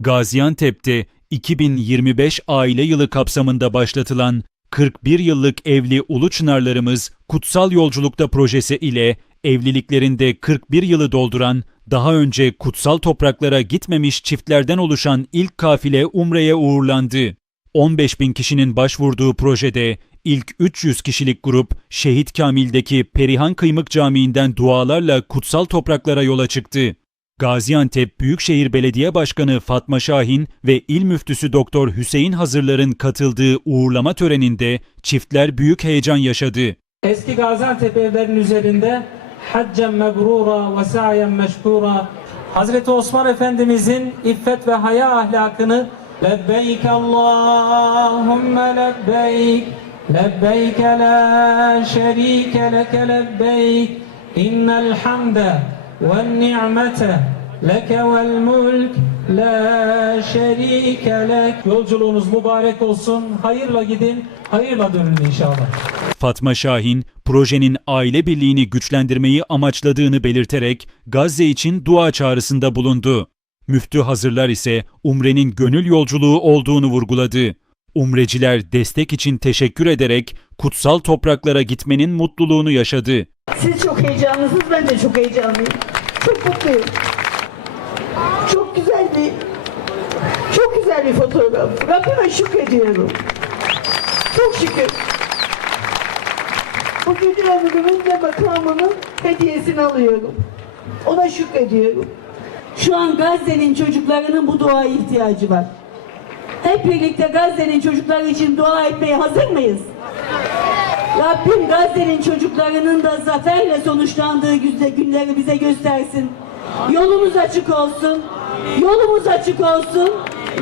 Gaziantep'te 2025 aile yılı kapsamında başlatılan 41 yıllık evli Ulu Çınarlarımız Kutsal Yolculukta projesi ile evliliklerinde 41 yılı dolduran, daha önce kutsal topraklara gitmemiş çiftlerden oluşan ilk kafile Umre'ye uğurlandı. 15 bin kişinin başvurduğu projede ilk 300 kişilik grup Şehit Kamil'deki Perihan Kıymık Camii'nden dualarla kutsal topraklara yola çıktı. Gaziantep Büyükşehir Belediye Başkanı Fatma Şahin ve İl Müftüsü Doktor Hüseyin Hazırlar'ın katıldığı uğurlama töreninde çiftler büyük heyecan yaşadı. Eski Gaziantep evlerinin üzerinde haccen mebrura ve sa'yen meşkura Hazreti Osman Efendimizin iffet ve haya ahlakını lebbeyk Allahümme lebbeyk lebbeyk la şerike leke lebbeyk innel hamde leke vel mulk la şerike lek Yolculuğunuz mübarek olsun. Hayırla gidin, hayırla dönün inşallah. Fatma Şahin, projenin aile birliğini güçlendirmeyi amaçladığını belirterek Gazze için dua çağrısında bulundu. Müftü Hazırlar ise Umre'nin gönül yolculuğu olduğunu vurguladı. Umreciler destek için teşekkür ederek kutsal topraklara gitmenin mutluluğunu yaşadı. Siz çok heyecanlısınız, ben de çok heyecanlıyım. Çok mutluyum. Çok güzel bir, çok güzel bir fotoğraf. Rabbime şükrediyorum. Çok şükür. Bugün ömrümün ve makamımın hediyesini alıyorum. Ona şükrediyorum. Şu an Gazze'nin çocuklarının bu duaya ihtiyacı var. Hep birlikte Gazze'nin çocukları için dua etmeye hazır mıyız? Rabbim Gazze'nin çocuklarının da zaferle sonuçlandığı günleri bize göstersin. Yolumuz açık olsun. Yolumuz açık olsun.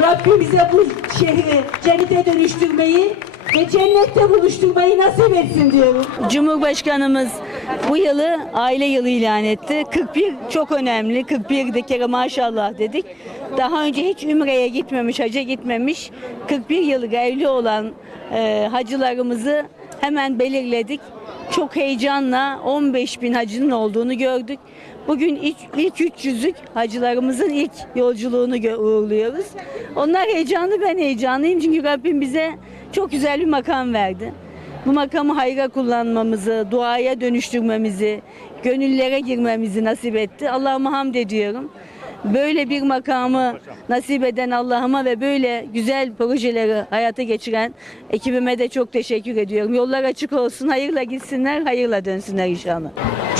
Rabbim bize bu şehri cennete dönüştürmeyi ve cennette buluşturmayı nasip etsin diyorum. Cumhurbaşkanımız bu yılı aile yılı ilan etti. 41 çok önemli. 41 de kere maşallah dedik. Daha önce hiç Ümre'ye gitmemiş, hacca gitmemiş. 41 yıllık evli olan e, hacılarımızı hemen belirledik. Çok heyecanla 15 bin hacının olduğunu gördük. Bugün ilk, ilk 300'lük hacılarımızın ilk yolculuğunu uğurluyoruz. Onlar heyecanlı, ben heyecanlıyım çünkü Rabbim bize çok güzel bir makam verdi. Bu makamı hayra kullanmamızı, duaya dönüştürmemizi, gönüllere girmemizi nasip etti. Allah'ıma hamd ediyorum. Böyle bir makamı nasip eden Allah'ıma ve böyle güzel projeleri hayata geçiren ekibime de çok teşekkür ediyorum. Yollar açık olsun, hayırla gitsinler, hayırla dönsünler inşallah.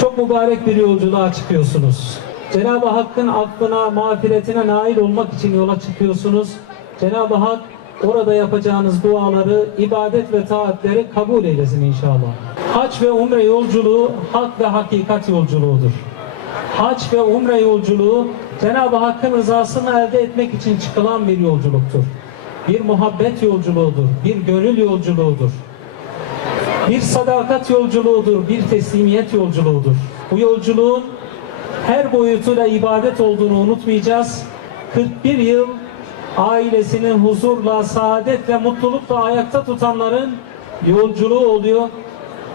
Çok mübarek bir yolculuğa çıkıyorsunuz. Cenab-ı Hakk'ın affına, mağfiretine nail olmak için yola çıkıyorsunuz. Cenab-ı Hak orada yapacağınız duaları, ibadet ve taatleri kabul eylesin inşallah. Hac ve umre yolculuğu hak ve hakikat yolculuğudur. Hac ve umre yolculuğu Cenab-ı Hakk'ın rızasını elde etmek için çıkılan bir yolculuktur. Bir muhabbet yolculuğudur, bir gönül yolculuğudur bir sadakat yolculuğudur, bir teslimiyet yolculuğudur. Bu yolculuğun her boyutuyla ibadet olduğunu unutmayacağız. 41 yıl ailesinin huzurla, saadetle, mutlulukla ayakta tutanların yolculuğu oluyor.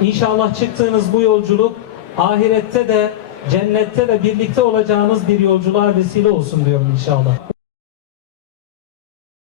İnşallah çıktığınız bu yolculuk ahirette de cennette de birlikte olacağınız bir yolculuğa vesile olsun diyorum inşallah.